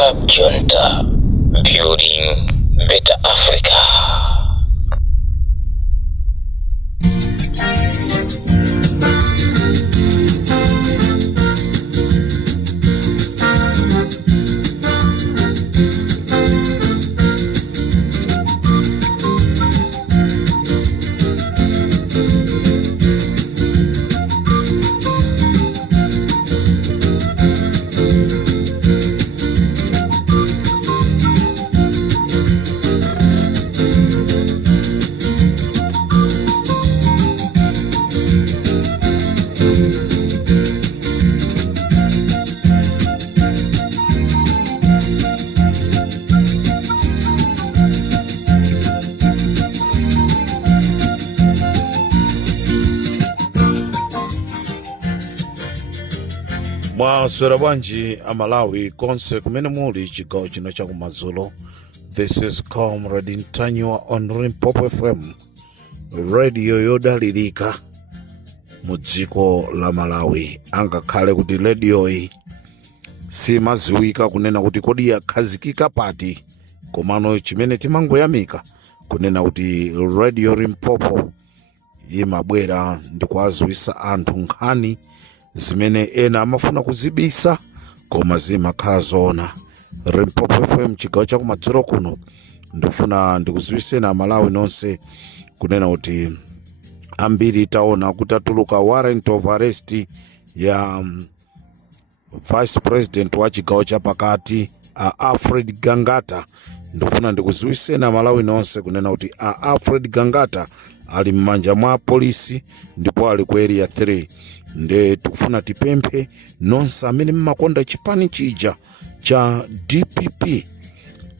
Club Junta, building better Africa. Mwaswera bwanji amalawi konse kumene muli chigawo chino chakumadzulo. This is Comrade Ntanywa on Limpopo FM, radio yodalirika mu dziko la Malawi. Angakhale kuti radioyi simaziwika kunena kuti kodi yakhazikika pati, komano chimene timangoyamika kunena kuti radio Limpopo imabwera ndi kuwaziwisa anthu nkhani zimene ena amafuna kuzibisa koma zimakhala zoona. Limpopo FM chigawo chakumadzulo kuno ndifuna ndikuziwiseni amalawi nonse kunena kuti ambiri taona kutatuluka warrant of arrest ya vice president wa chigawo chapakati Alfred Gangata. Ndifuna ndikuziwiseni amalawi nonse kunena kuti Alfred Gangata ali m'manja mwa polisi ndipo ali ku area 3. Nde tikufuna tipemphe nonse amene mmakonda chipani chija cha DPP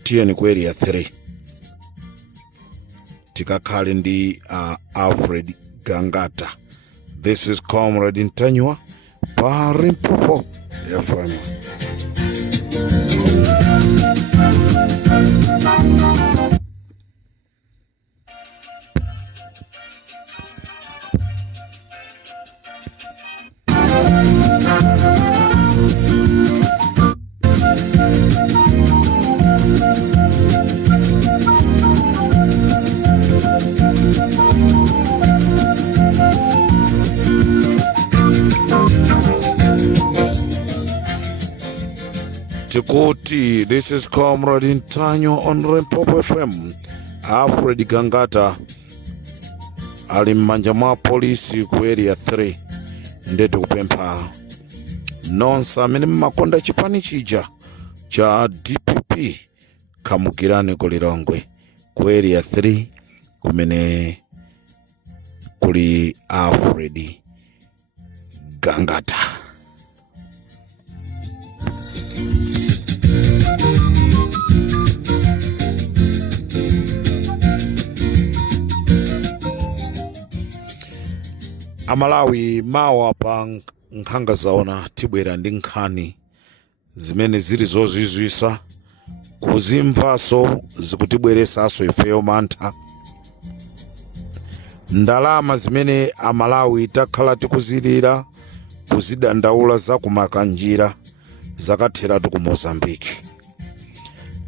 tiyeni ku area 3 tikakhale ndi Alfred Gangata. This is Comrade Ntanywa pa Limpopo FM. Tikuti, this is Comrade Ntanywa on Limpopo FM. Alfred Gangata ali m'manja mwa polisi ku area 3. Nde tikupempha nonse amene mmakonda chipani chija cha DPP kamukirane ku Lilongwe ku area 3 kumene kuli Alfred Gangata. Amalawi mawa pa nkhanga zaona tibwera ndi nkhani zimene zili zozizwisa kuzimvaso zikutibweresaso ifeyo mantha. Ndalama zimene amalawi takhala tikuzilira kuzidandaula za kumakanjira zakatheratu ku Mozambique.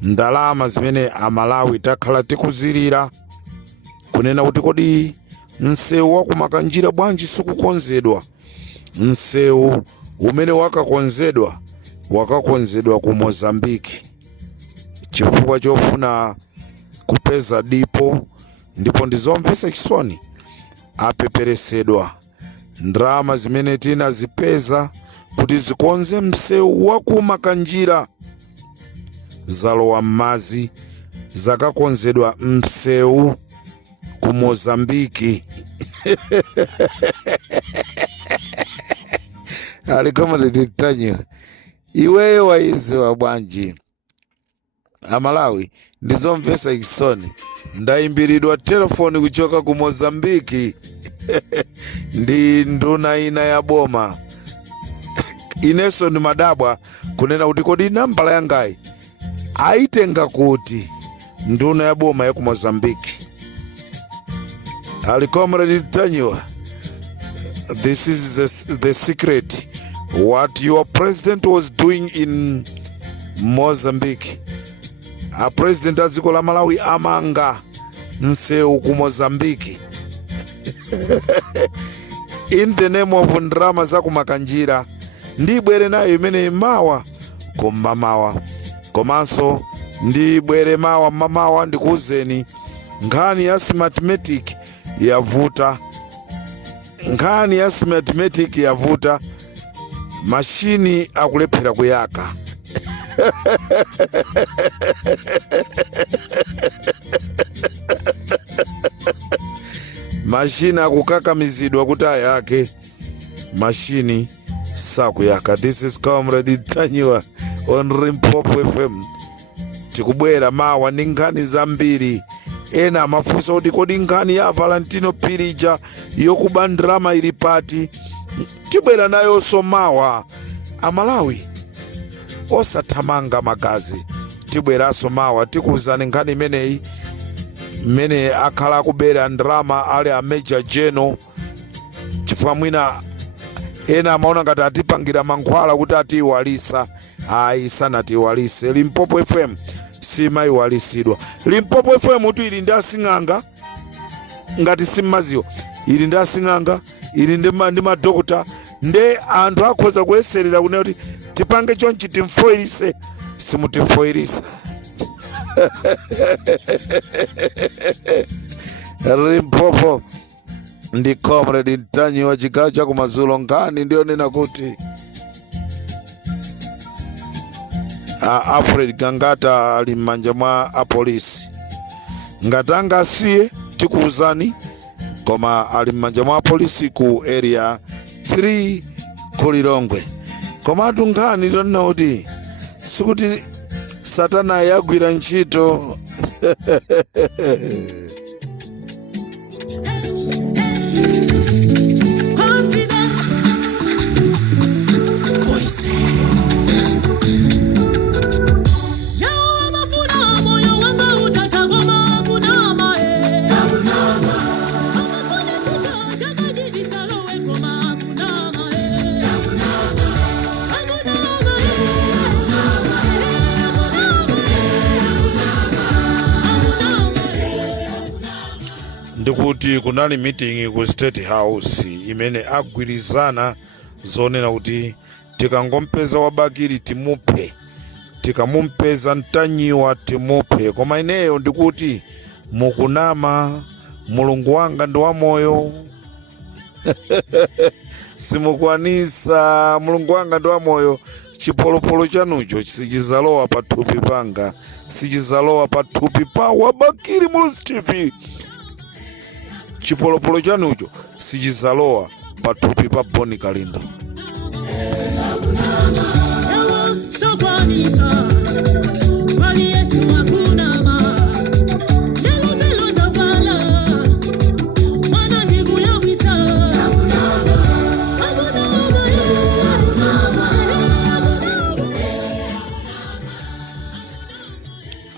Ndalama zimene amalawi takhala tikuzilira kunena kuti kodi nsewu wa kumakanjira bwanji sikukonzedwa. Nsewu umene wakakonzedwa ku Mozambique chifukwa chofuna kupeza dipo, ndipo ndizomvesa chisoni apeperesedwa. Ndalama zimene tinazipeza kuti zikonze msewu wa kumakanjira zalowa m'madzi, zakakonzedwa msewu ku Mozambique. Comrade Ntanywa, iweyo waiziwa bwanji? Amalawi ndizomvesa chisoni, ndayimbiridwa telefoni kuchoka ku Mozambique ndi nduna ina ya boma. Ineso ndi madabwa kunena kuti kodi nambala yangayi aitenga kuti nduna ya boma ya ku Mozambique. Comrade Ntanywa, this is the secret. What your president was doing in Mozambique. A president a dziko la Malawi amanga nsewu ku Mozambique in the name of ndrama za kumakanjira. Ndibwere nayo imene mawa kumamawa. Komanso ndibwere mawa mamawa ndikuuzeni nkhani ya mathematic yavuta. Nkhani ya mathematic yavuta. Mashini akulephera kuyaka. Mashini akukakamizidwa kuti ayake. Mashini sakuyaka. This is Comrade Tanyiwa on Limpopo FM. Tikubwera mawa ndi nkhani zambiri. Ena amafunsa kuti kodi nkhani ya Valentino Pilija yokuba ndrama ili pati. Tibwera nayo somawa. Amalawi osathamanga magazi. Tibweraso mawa tikuuzani nkhani imeneyi mmene akhala kubera ndrama ali a Major General. Chifukwa mwina ena amaona ngati atipangira mankhwala kuti atiiwalisa. Ayi sanatiiwalise. Limpopo FM simayiwalisidwa. Limpopo FM uti ili ndi asing'anga ngati simmaziwa. Ili ndi asing'anga, ili ndi madokota. Nde anthu akhoza kuyeserera kunena kuti tipange chonchi timfoirise. Simutifoirisa. Limpopo ndi Comrade Tanyiwa chigawo cha kumadzulo. Nkhani ndiyo nena kuti Alfred Gangata ali m'manja mwa apolisi. Ngati angasiye tikuuzani, koma ali m'manja mwa apolisi ku area 3 ku Lilongwe. Komatu nkhani ndiyonena kuti sikuti Satana yagwira ntchito. Ndikuti kunali meeting ku State House imene agwirizana zonena kuti tikangompeza wabakiri timuphe, tikamumpeza Ntanyiwa timuphe. Koma ineyo ndikuti mukunama, mulungu wanga ndi wamoyo. Simukwanisa, mulungu wanga ndi wamoyo. Chipolopolo chanucho sichizalowa pathupi panga, sichizalowa pathupi pa wabakiri Mulusi TV. Chipolopolo chanucho sichizalowa pathupi pa Boni Kalinda.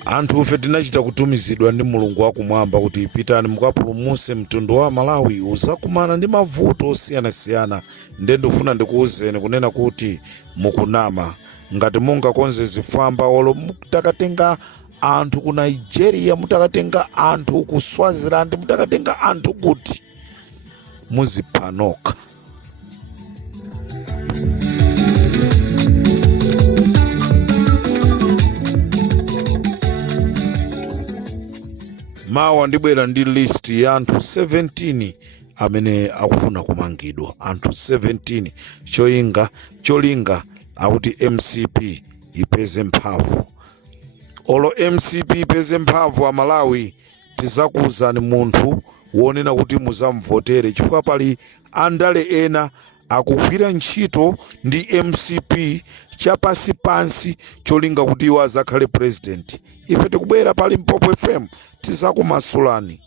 Anthu ufe tinachita kutumizidwa ndi mulungu wakumwamba kuti pitani mukapulumuse mtundu wa Malawi uzakumana ndi mavuto osiyanasiyana. Ndendofuna ndikuuzeni kunena kuti mukunama ngati mungakonze zifamba olo mutakatenga anthu ku Nigeria, mutakatenga anthu ku Swaziland, mutakatenga anthu kuti muzipanoka. Mawa ndibwera ndi list ya anthu 17 amene akufuna kumangidwa. Anthu 17 cholinga akuti MCP ipeze mphamvu. Olo MCP ipeze mphamvu Amalawi tizakuuzani munthu wonena kuti muzamvotere, chifukwa pali andale ena akugwira ntchito ndi MCP chapasipansi cholinga kuti iwo azakhale president. Ife tikubwera pali Limpopo FM tizakumasulani.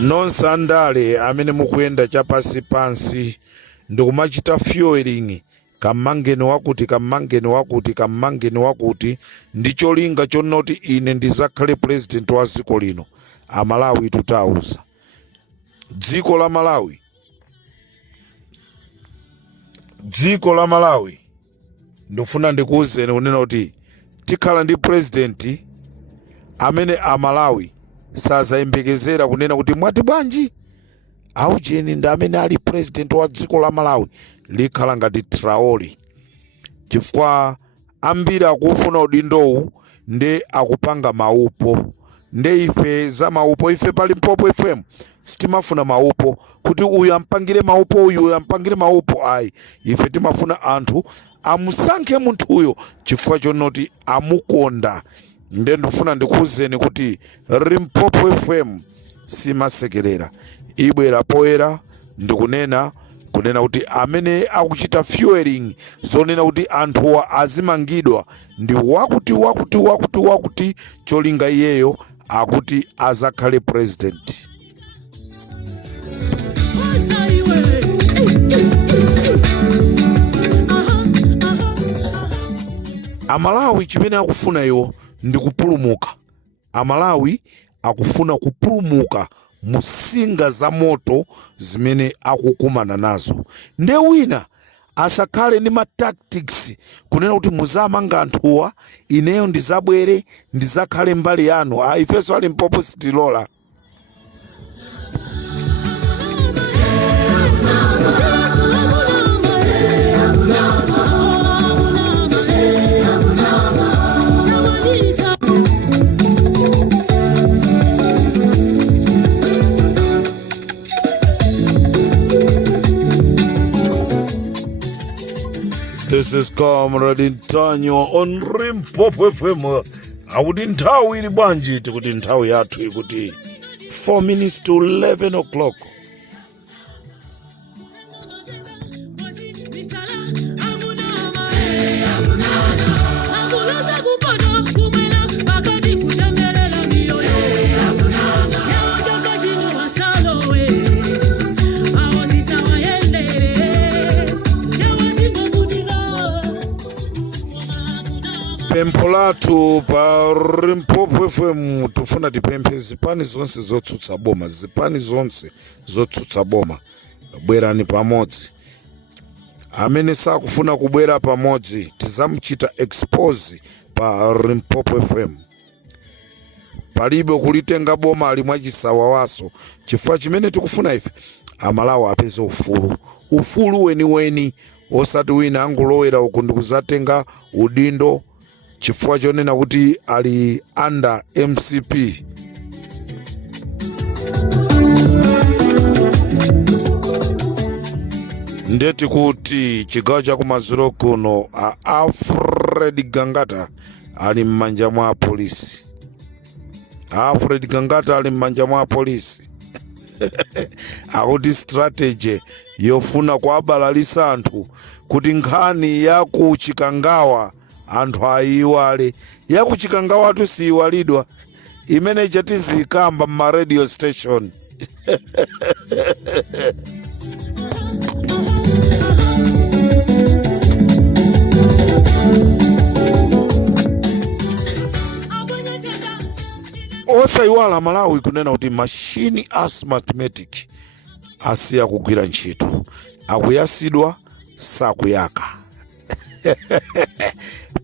Nonse andale amene mukuyenda chapasipansi ndikumachita fueling kamangeni wakuti ndicho linga chonoti ine ndizakhale president wa dziko lino. Amalawi tutauza dziko la Malawi ndifuna ndikuuzeni kunena kuti tikhala ndi president amene Amalawi sazayembekezera kunena kuti mwati bwanji aujeni ndi amene ali president wa dziko la Malawi likhala ngati Traore, chifukwa ambiri akufuna udindowu ndi akupanga maupo. Nde ife za maupo, ife pali Limpopo FM sitimafuna maupo kuti uyu ampangire maupo uyu ampangire maupo. Ayi, ife timafuna anthu amusankhe munthuyo chifukwa chonoti amukonda. Nde ndifuna ndikuuzeni kuti Limpopo FM simasekerera, ibwera poyera ndikunena kuti amene akuchita fueling zonena kuti anthuwa azimangidwa ndi wakuti cholinga iyeyo akuti azakhale president. Amalawi chimene akufuna iwo ndi kupulumuka. Amalawi akufuna kupulumuka musinga za moto zimene akukumana nazo. Nde wina asakhale ni tactics kunena kuti muzamanga anthuwa ineyo ndizabwere ndizakhale mbali yanu. Ifeso ali Limpopo sitilola. This is Comrade Ntanyo on Limpopo FM. Akuti nthawi ili bwanji tikuti nthawi yathu ikuti 4 minutes to 11 o'clock. Pempho lathu pa Limpopo FM tufuna tipemphe zipani zonse zotsutsa boma, bwerani pamodzi. Amene sakufuna kubwera pamodzi tizamuchita expose pa Limpopo FM. Palibe kulitenga boma ali mwachisawawaso, chifukwa chimene tikufuna ife Amalawi apeze ufulu weni osati wina angulowera uku ndikuzatenga udindo chifukwa chonena kuti ali under MCP. Ndeti kuti chigawo chakumadzulo kuno Alfred Gangata ali m'manja mwa polisi. Akuti strategy yofuna kuabalalisa anthu kuti nkhani ya kuchikangawa anthu ayiwale. Ya kuchikangawa atu siyiwalidwa, imene chatizikamba ma radio station. Osayiwala Malawi kunena kuti machine asthmatic asiya kugwira ntchito, akuyasidwa sakuyaka.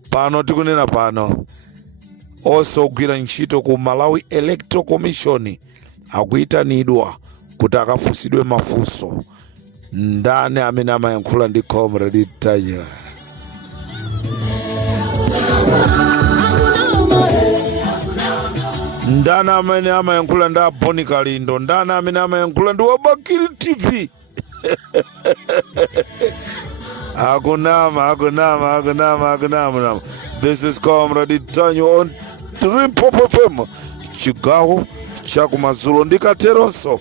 Pano tikunena pano osogwira ntchito ku Malawi Electoral Commission akuitanidwa kuti akafusidwe mafunso. Ndani amene amayankhula ndi Comrade Ntanyo? Ndani amene amayankhula ndi Boni Kalindo? Ndani amene amayankhula ndi Wabakiri TV? Akunama. This is Comrade Ntanyo on Limpopo FM, chigawo chakumadzulo. Ndikateronso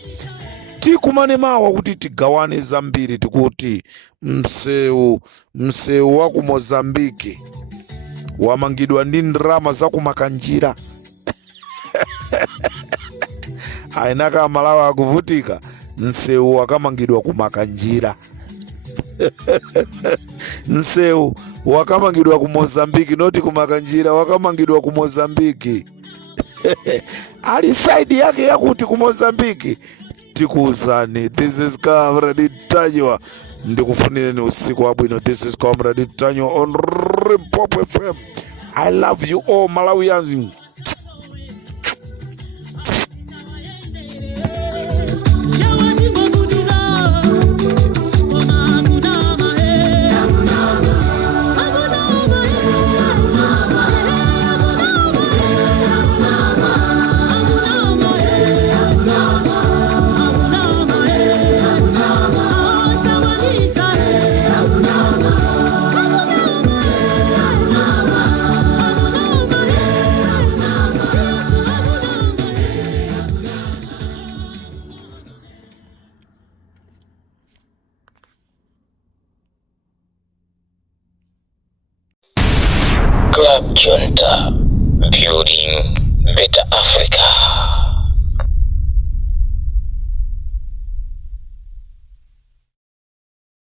tikumane mawa kuti tigawane zambiri, tikuti msewu wa ku Mozambique wamangidwa ndi ndrama za kumakanjira. Ainaka Malawi akuvutika, msewu wakamangidwa kumakanjira. Nseu wakamangidwa ku Mozambiki, noti kumakanjira wakamangidwa ku Mozambiki. Ali side yake yakuti ku Mozambiki. Tikuuzani, this is Comrade Tanywa. Ndikufunireni usiku wabwino. This is Comrade Tanywa on Limpopo FM. I love you all Malawians. Club Junta, building better Africa.